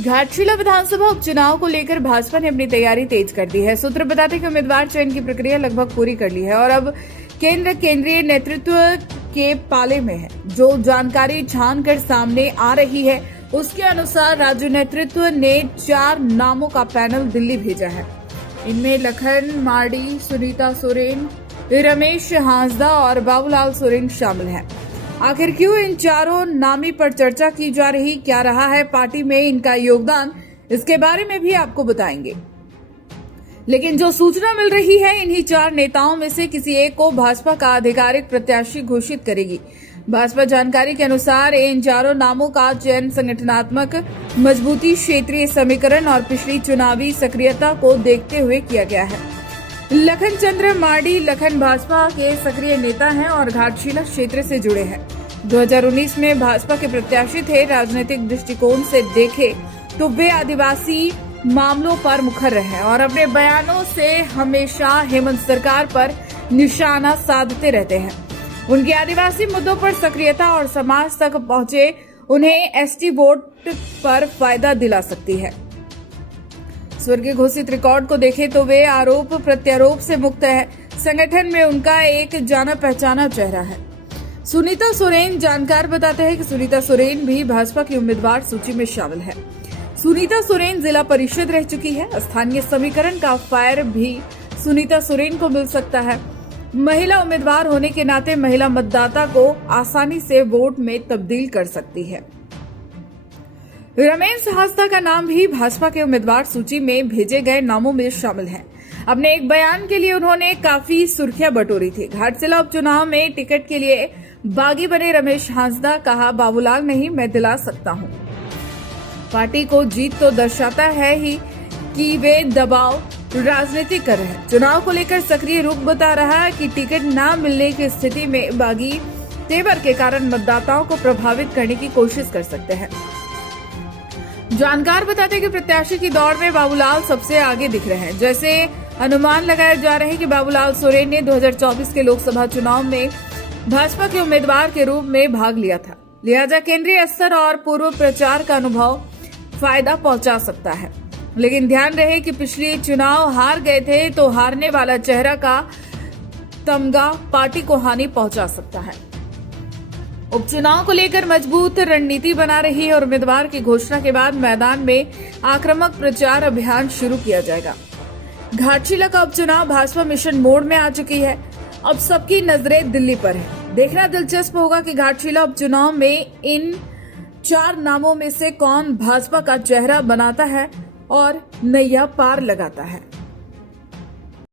घाटशिला विधानसभा उपचुनाव को लेकर भाजपा ने अपनी तैयारी तेज कर दी है। सूत्र बताते हैं कि उम्मीदवार चयन की प्रक्रिया लगभग पूरी कर ली है और अब केंद्रीय नेतृत्व के पाले में है। जो जानकारी छानकर सामने आ रही है उसके अनुसार राज्य नेतृत्व ने 4 नामों का पैनल दिल्ली भेजा है। इनमें लखन मार्डी, सुनीता सोरेन, रमेश हांसदा और बाबूलाल सोरेन शामिल हैं। आखिर क्यों इन चारों नामी पर चर्चा की जा रही, क्या रहा है पार्टी में इनका योगदान, इसके बारे में भी आपको बताएंगे। लेकिन जो सूचना मिल रही है, इन्हीं 4 नेताओं में से किसी एक को भाजपा का आधिकारिक प्रत्याशी घोषित करेगी। भाजपा जानकारी के अनुसार इन चारों नामों का चयन संगठनात्मक मजबूती, क्षेत्रीय समीकरण और पिछली चुनावी सक्रियता को देखते हुए किया गया है। लखन चंद्र मार्डी लखन भाजपा के सक्रिय नेता हैं और घाटशिला क्षेत्र से जुड़े हैं। 2019 में भाजपा के प्रत्याशी थे। राजनीतिक दृष्टिकोण से देखे तो वे आदिवासी मामलों पर मुखर रहे और अपने बयानों से हमेशा हेमंत सरकार पर निशाना साधते रहते हैं। उनकी आदिवासी मुद्दों पर सक्रियता और समाज तक पहुंचे उन्हें एसटी वोट पर फायदा दिला सकती है। स्वर्गीय घोषित रिकॉर्ड को देखें तो वे आरोप प्रत्यारोप से मुक्त है। संगठन में उनका एक जाना पहचाना चेहरा है। सुनीता सोरेन जानकार बताते हैं कि सुनीता सोरेन भी भाजपा की उम्मीदवार सूची में शामिल है। सुनीता सोरेन जिला परिषद रह चुकी है। स्थानीय समीकरण का फायर भी सुनीता सोरेन को मिल सकता है। महिला उम्मीदवार होने के नाते महिला मतदाता को आसानी से वोट में तब्दील कर सकती है। रमेश हांसदा का नाम भी भाजपा के उम्मीदवार सूची में भेजे गए नामों में शामिल है। अपने एक बयान के लिए उन्होंने काफी सुर्खियां बटोरी थी। घाटशिला उपचुनाव में टिकट के लिए बागी बने रमेश हांसदा, कहा बाबूलाल नहीं मैं दिला सकता हूं। पार्टी को जीत तो दर्शाता है ही कि वे दबाव राजनीति कर रहे हैं। चुनाव को लेकर सक्रिय रुख बता रहा है कि टिकट न मिलने की स्थिति में बागी तेवर के कारण मतदाताओं को प्रभावित करने की कोशिश कर सकते हैं। जानकार बताते हैं कि प्रत्याशी की दौड़ में बाबूलाल सबसे आगे दिख रहे हैं। जैसे अनुमान लगाए जा रहे हैं कि बाबूलाल सोरेन ने 2024 के लोकसभा चुनाव में भाजपा के उम्मीदवार के रूप में भाग लिया था। लिहाजा केंद्रीय स्तर और पूर्व प्रचार का अनुभव फायदा पहुंचा सकता है। लेकिन ध्यान रहे कि पिछले चुनाव हार गए थे तो हारने वाला चेहरा का तमगा पार्टी को हानि पहुंचा सकता है। उपचुनाव को लेकर मजबूत रणनीति बना रही है और उम्मीदवार की घोषणा के बाद मैदान में आक्रामक प्रचार अभियान शुरू किया जाएगा। घाटशिला का उपचुनाव भाजपा मिशन मोड में आ चुकी है। अब सबकी नजरें दिल्ली पर है। देखना दिलचस्प होगा कि घाटशिला उपचुनाव में इन 4 नामों में से कौन भाजपा का चेहरा बनाता है और नैया पार लगाता है।